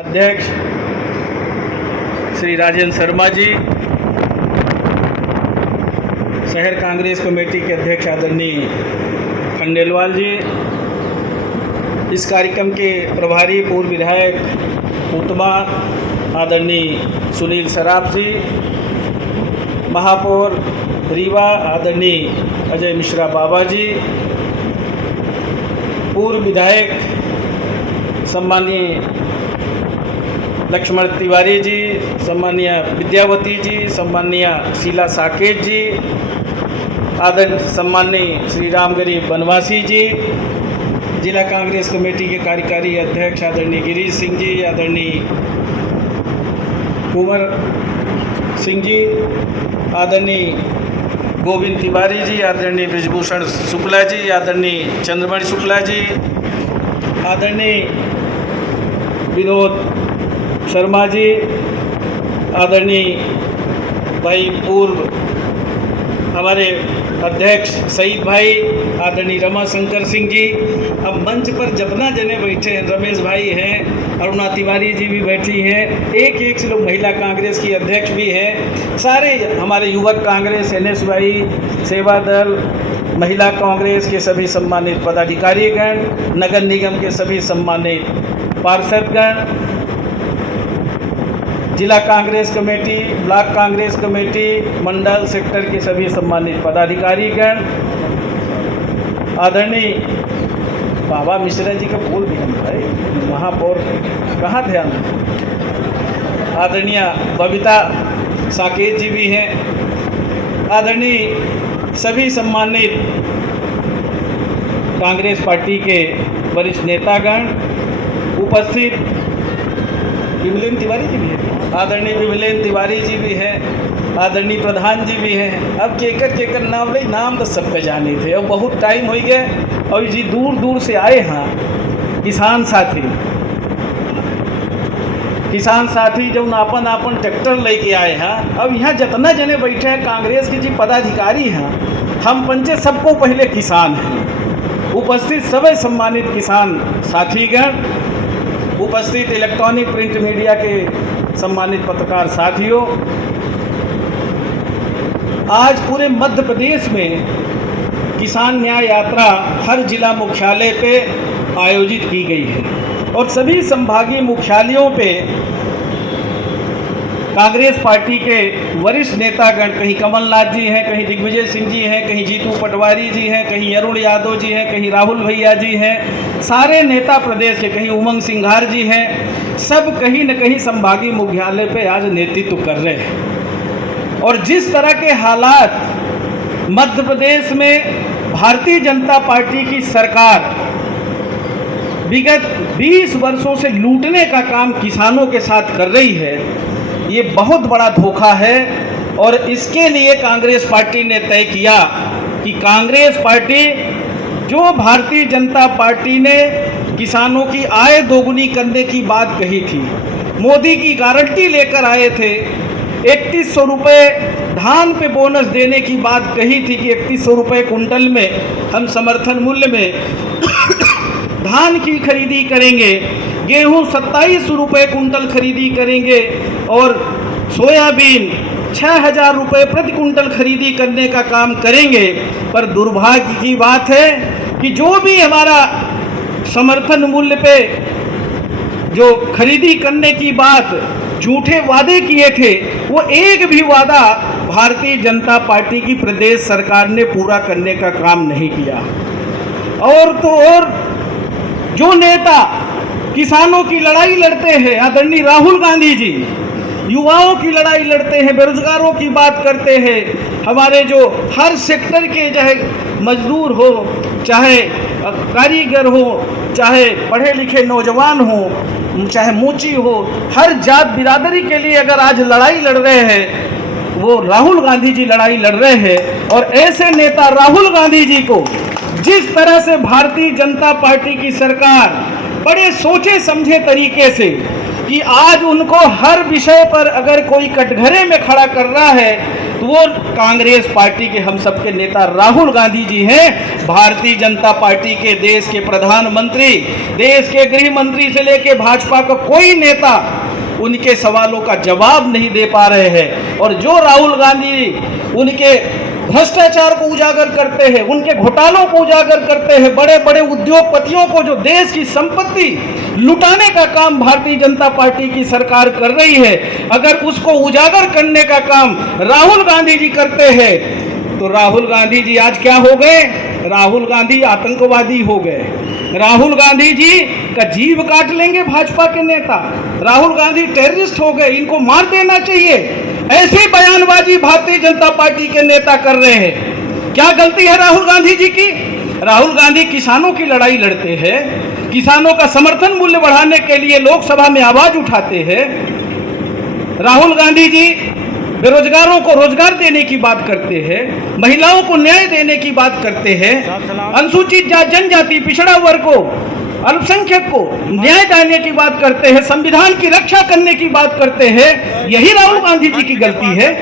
अध्यक्ष श्री राजेंद्र शर्मा जी, शहर कांग्रेस कमेटी के अध्यक्ष आदरणीय खंडेलवाल जी, इस कार्यक्रम के प्रभारी पूर्व विधायक उत्तमा आदरणीय सुनील सराफ जी, महापौर रीवा आदरणीय अजय मिश्रा बाबा जी, पूर्व विधायक सम्माननीय लक्ष्मण तिवारी जी, सम्माननीय विद्यावती जी, सम्माननीय शीला साकेत जी, सम्माननीय श्री राम गरीब बनवासी जी, जिला कांग्रेस कमेटी के कार्यकारी अध्यक्ष आदरणीय गिरीश सिंह जी, आदरणीय कुंवर सिंह जी, आदरणीय गोविंद तिवारी जी, आदरणीय ब्रिजभूषण शुक्ला जी, आदरणीय चंद्रमणि शुक्ला जी, आदरणीय विनोद शर्मा जी, आदरणीय भाई पूर्व हमारे अध्यक्ष सईद भाई, आदरणीय रमा शंकर सिंह जी, अब मंच पर जतना जने बैठे हैं, रमेश भाई हैं, अरुणा तिवारी जी भी बैठी हैं, एक से लोग महिला कांग्रेस की अध्यक्ष भी हैं, सारे हमारे युवक कांग्रेस, NSY, सेवा दल, महिला कांग्रेस के सभी सम्मानित पदाधिकारीगण, नगर निगम के सभी सम्मानित पार्षदगण, जिला Congress committee, block Congress committee, मंडल सेक्टर के सभी सम्मानित पदाधिकारीगण, आदरणीय बाबा मिश्रा जी का फूल भी हम भाई, महापौर कहाँ ध्यान, आदरणीय बबीता साकेत जी भी हैं, आदरणीय सभी सम्मानित कांग्रेस पार्टी के वरिष्ठ नेतागण उपस्थित, विमलेन तिवारी जी भी हैं, आदरणीय विमलेन तिवारी जी भी हैं, आदरणीय प्रधान जी भी हैं। अब केकर नाम ले, नाम तो सबके जाने थे। अब बहुत टाइम हो गया और जी दूर दूर से आए हैं किसान साथी जो आपन ट्रैक्टर लेके आए हैं। अब यहाँ जितना जने बैठे हैं कांग्रेस के जी पदाधिकारी हैं, हम पंचे सबको पहले किसान हैं। उपस्थित सभी सम्मानित किसान साथीगण, उपस्थित इलेक्ट्रॉनिक प्रिंट मीडिया के सम्मानित पत्रकार साथियों, आज पूरे मध्य प्रदेश में किसान न्याय यात्रा हर जिला मुख्यालय पे आयोजित की गई है और सभी संभागीय मुख्यालयों पे कांग्रेस पार्टी के वरिष्ठ नेतागण, कहीं कमलनाथ जी हैं, कहीं दिग्विजय सिंह जी हैं, कहीं जीतू पटवारी जी हैं, कहीं अरुण यादव जी हैं, कहीं राहुल भैया जी हैं, सारे नेता प्रदेश के, कहीं उमंग सिंघार जी हैं, सब कहीं न कहीं संभागीय मुख्यालय पे आज नेतृत्व कर रहे हैं। और जिस तरह के हालात मध्य प्रदेश में भारतीय जनता पार्टी की सरकार विगत 20 वर्षों से लूटने का काम किसानों के साथ कर रही है, ये बहुत बड़ा धोखा है। और इसके लिए कांग्रेस पार्टी ने तय किया कि कांग्रेस पार्टी, जो भारतीय जनता पार्टी ने किसानों की आय दोगुनी करने की बात कही थी, मोदी की गारंटी लेकर आए थे, 3100 रुपये धान पे बोनस देने की बात कही थी कि 3100 रुपये कुंटल में हम समर्थन मूल्य में धान की खरीदी करेंगे, गेहूं 2700 रुपये कुंटल खरीदी करेंगे और सोयाबीन 6000 रुपये प्रति कुंटल खरीदी करने का काम करेंगे। पर दुर्भाग्य की बात है कि जो भी हमारा समर्थन मूल्य पे जो खरीदी करने की बात झूठे वादे किए थे, वो एक भी वादा भारतीय जनता पार्टी की प्रदेश सरकार ने पूरा करने का काम नहीं किया। और तो और जो नेता किसानों की लड़ाई लड़ते हैं, आदरणीय राहुल गांधी जी, युवाओं की लड़ाई लड़ते हैं, बेरोजगारों की बात करते हैं, हमारे जो हर सेक्टर के, चाहे मजदूर हो, चाहे कारीगर हो, चाहे पढ़े लिखे नौजवान हो, चाहे मोची हो, हर जात बिरादरी के लिए अगर आज लड़ाई लड़ रहे हैं, वो राहुल गांधी जी लड़ाई लड़ रहे हैं। और ऐसे नेता राहुल गांधी जी को जिस तरह से भारतीय जनता पार्टी की सरकार बड़े सोचे समझे तरीके से कि आज उनको हर विषय पर अगर कोई कटघरे में खड़ा कर रहा है तो वो कांग्रेस पार्टी के हम सबके नेता राहुल गांधी जी हैं। भारतीय जनता पार्टी के देश के प्रधानमंत्री, देश के गृह मंत्री से लेकर भाजपा का कोई नेता उनके सवालों का जवाब नहीं दे पा रहे हैं। और जो राहुल गांधी उनके भ्रष्टाचार को उजागर करते हैं, उनके घोटालों को उजागर करते हैं, बड़े बड़े उद्योगपतियों को जो देश की संपत्ति लुटाने का काम भारतीय जनता पार्टी की सरकार कर रही है, अगर उसको उजागर करने का काम राहुल गांधी जी करते हैं तो राहुल गांधी जी आज क्या हो गए? राहुल गांधी आतंकवादी हो गए। राहुल गांधी जी का जीव काट लेंगे भाजपा के नेता। राहुल गांधी टेररिस्ट हो गए, इनको मार देना चाहिए। ऐसी बयानबाजी भारतीय जनता पार्टी के नेता कर रहे हैं। क्या गलती है राहुल गांधी जी की? राहुल गांधी किसानों की लड़ाई लड़ते हैं, किसानों का समर्थन मूल्य बढ़ाने के लिए लोकसभा में आवाज उठाते हैं। राहुल गांधी जी बेरोजगारों को रोजगार देने की बात करते हैं, महिलाओं को न्याय देने की बात करते हैं, अनुसूचित जनजाति, पिछड़ा वर्ग को, अल्पसंख्यक को न्याय देने की बात करते हैं, संविधान की रक्षा करने की बात करते हैं। यही राहुल गांधी जी की गलती है।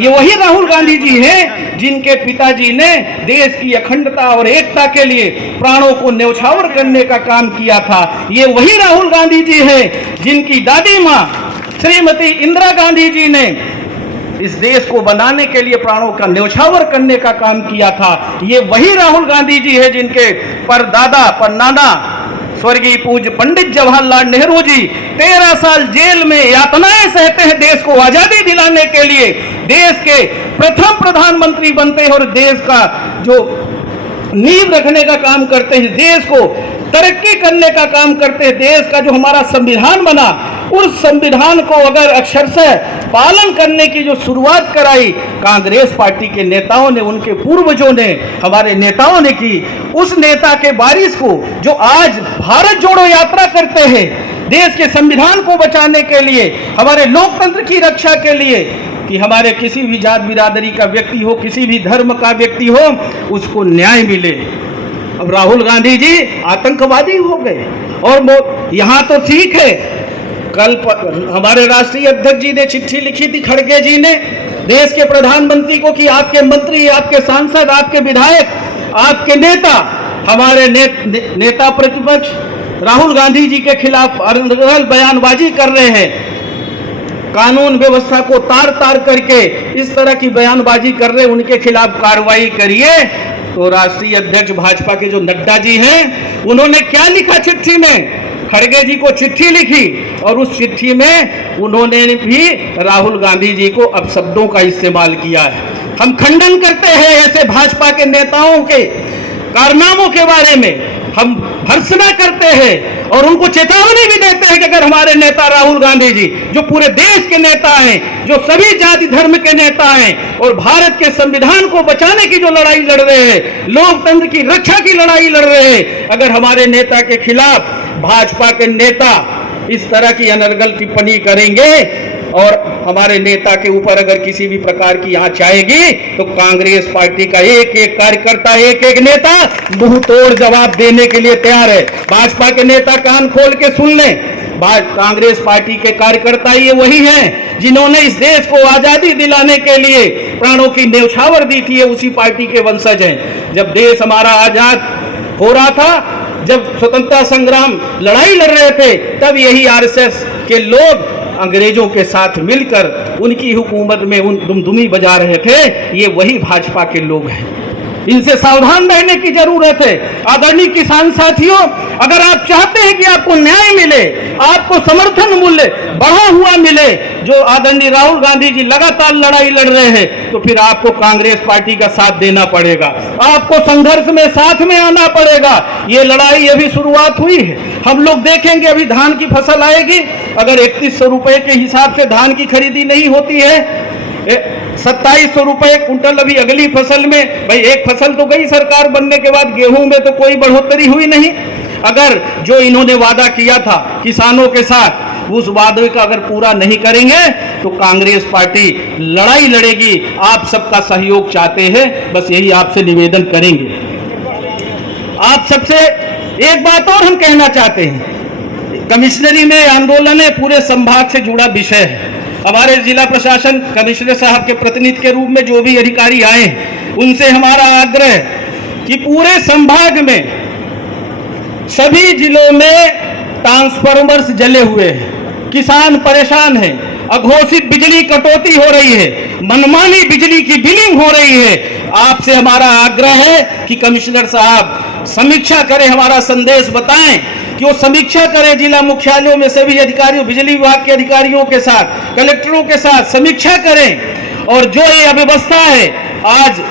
ये वही राहुल गांधी जी हैं जिनके पिताजी ने देश की अखंडता और एकता के लिए प्राणों को न्यौछावर करने का काम किया था। ये वही राहुल गांधी जी हैं जिनकी दादी माँ श्रीमती इंदिरा गांधी जी ने इस देश को बनाने के लिए प्राणों का न्यौछावर करने का काम किया था। ये वही राहुल गांधी जी है जिनके परदादा परनाना स्वर्गीय पूज्य पंडित जवाहरलाल नेहरू जी 13 साल जेल में यातनाएं सहते हैं देश को आजादी दिलाने के लिए। देश के प्रथम प्रधानमंत्री बनते हैं और देश का जो नींव रखने का काम करते हैं, देश को तरक्की करने का काम करते हैं। देश का जो हमारा संविधान बना, उस संविधान को अगर अक्षरशः पालन करने की जो शुरुआत कराई कांग्रेस पार्टी के नेताओं ने, उनके पूर्वजों ने, हमारे नेताओं ने की, उस नेता के वारिस को जो आज भारत जोड़ो यात्रा करते हैं देश के संविधान को बचाने के लिए, हमारे लोकतंत्र की रक्षा के लिए, कि हमारे किसी भी जात बिरादरी का व्यक्ति हो, किसी भी धर्म का व्यक्ति हो, उसको न्याय मिले। अब राहुल गांधी जी आतंकवादी हो गए। और यहाँ तो ठीक है, कल हमारे राष्ट्रीय अध्यक्ष जी ने चिट्ठी लिखी थी, खड़गे जी ने, देश के प्रधानमंत्री को कि आपके मंत्री, आपके सांसद, आपके विधायक, आपके नेता, हमारे नेता प्रतिपक्ष राहुल गांधी जी के खिलाफ अनर्गल बयानबाजी कर रहे हैं, कानून व्यवस्था को तार तार करके इस तरह की बयानबाजी कर रहे हैं, उनके खिलाफ कार्रवाई करिए। तो राष्ट्रीय अध्यक्ष भाजपा के जो नड्डा जी हैं, उन्होंने क्या लिखा चिट्ठी में? खड़गे जी को चिट्ठी लिखी और उस चिट्ठी में उन्होंने भी राहुल गांधी जी को अपशब्दों का इस्तेमाल किया है। हम खंडन करते हैं ऐसे भाजपा के नेताओं के कारनामों के बारे में, हम भर्त्सना करते हैं और उनको चेतावनी भी देते हैं कि अगर हमारे नेता राहुल गांधी जी, जो पूरे देश के नेता हैं, जो सभी जाति धर्म के नेता हैं और भारत के संविधान को बचाने की जो लड़ाई लड़ रहे हैं, लोकतंत्र की रक्षा की लड़ाई लड़ रहे हैं, अगर हमारे नेता के खिलाफ भाजपा के नेता इस तरह की अनर्गल टिप्पणी करेंगे और हमारे नेता के ऊपर अगर किसी भी प्रकार की आंच आएगी तो कांग्रेस पार्टी का एक एक कार्यकर्ता, एक एक नेता मुंह तोड़ जवाब देने के लिए तैयार है। भाजपा के नेता कान खोल के सुन लें, कांग्रेस पार्टी के कार्यकर्ता ये वही हैं जिन्होंने इस देश को आजादी दिलाने के लिए प्राणों की न्यौछावर दी थी, उसी पार्टी के वंशज हैं। जब देश हमारा आजाद हो रहा था, जब स्वतंत्रता संग्राम लड़ाई लड़ रहे थे, तब यही आरएसएस के लोग अंग्रेजों के साथ मिलकर उनकी हुकूमत में दुमदुमी बजा रहे थे। ये वही भाजपा के लोग हैं, इनसे सावधान रहने की जरूरत है। आदरणीय किसान साथियों, अगर आप चाहते हैं कि आपको न्याय मिले, आपको समर्थन मूल्य बढ़ा हुआ मिले, जो आदरणीय राहुल गांधी जी लगातार लड़ाई लड़ रहे हैं, तो फिर आपको कांग्रेस पार्टी का साथ देना पड़ेगा, आपको संघर्ष में साथ में आना पड़ेगा। ये लड़ाई अभी शुरुआत हुई है। हम लोग देखेंगे, अभी धान की फसल आएगी, अगर 3100 रुपए के हिसाब से धान की खरीदी नहीं होती है, 2700 रुपए कुंटल अभी अगली फसल में, भाई एक फसल तो गई सरकार बनने के बाद, गेहूं में तो कोई बढ़ोतरी हुई नहीं। अगर जो इन्होंने वादा किया था किसानों के साथ, उस वादे का अगर पूरा नहीं करेंगे तो कांग्रेस पार्टी लड़ाई लड़ेगी। आप सबका सहयोग चाहते हैं, बस यही आपसे निवेदन करेंगे। आप सबसे एक बात और हम कहना चाहते हैं, कमिश्नरी में आंदोलन है, पूरे संभाग से जुड़ा विषय है। हमारे जिला प्रशासन कमिश्नर साहब के प्रतिनिधि के रूप में जो भी अधिकारी आए, उनसे हमारा आग्रह है कि पूरे संभाग में सभी जिलों में ट्रांसफार्मर्स जले हुए हैं, किसान परेशान हैं, अघोषित बिजली कटौती हो रही है, मनमानी बिजली की बिलिंग हो रही है। आपसे हमारा आग्रह है कि कमिश्नर साहब समीक्षा करें, हमारा संदेश बताएं कि वो समीक्षा करें, जिला मुख्यालयों में सभी अधिकारियों, बिजली विभाग के अधिकारियों के साथ, कलेक्टरों के साथ समीक्षा करें। और जो ये अव्यवस्था है, आज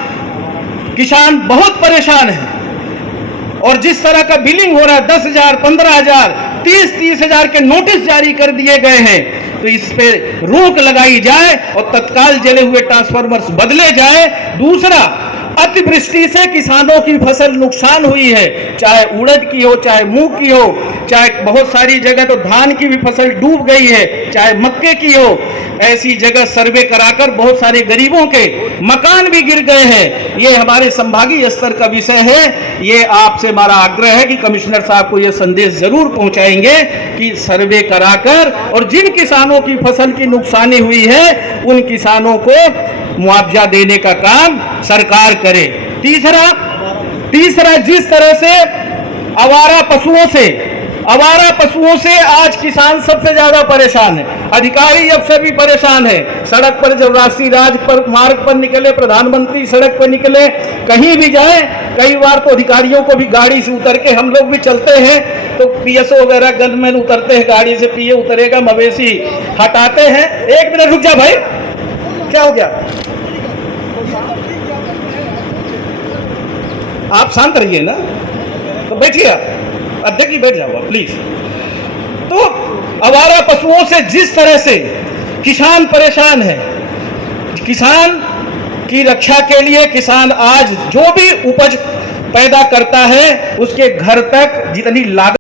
किसान बहुत परेशान है और जिस तरह का बिलिंग हो रहा है, 10,000, 15,000, 30,000 के नोटिस जारी कर दिए गए हैं, तो इस पे रोक लगाई जाए और तत्काल जले हुए ट्रांसफार्मर्स बदले जाए। दूसरा, अतिवृष्टि से किसानों की फसल नुकसान हुई है, चाहे उड़द की हो, चाहे मूंग की हो, चाहे बहुत सारी जगह तो धान की भी फसल डूब गई है, चाहे मक्के की हो। ऐसी जगह सर्वे कराकर बहुत सारे गरीबों के मकान भी गिर गए हैं। ये हमारे संभागीय स्तर का विषय है। ये आपसे हमारा आग्रह है कि कमिश्नर साहब को ये संदेश जरूर पहुंचाएंगे कि सर्वे कराकर और जिन किसानों की फसल की नुकसानी हुई है, उन किसानों को मुआवजा देने का काम सरकार करे। तीसरा जिस तरह से आवारा पशुओं से आज किसान सबसे ज्यादा परेशान है, अधिकारी अब से भी परेशान है। सड़क पर जब राष्ट्रीय मार्ग पर निकले, प्रधानमंत्री सड़क पर निकले, कहीं भी जाए, कई बार तो अधिकारियों को भी गाड़ी से उतर के, हम लोग भी चलते हैं तो पीएसओ वगैरह गनमैन उतरते हैं गाड़ी से, पीए उतरेगा, मवेशी हटाते हैं। एक मिनट रुक जा भाई, क्या हो गया? आप शांत रहिए ना, तो बैठिए, अध्यक्ष जी बैठ जाओ प्लीज। तो आवारा पशुओं से जिस तरह से किसान परेशान है, किसान की रक्षा के लिए किसान आज जो भी उपज पैदा करता है, उसके घर तक जितनी लागत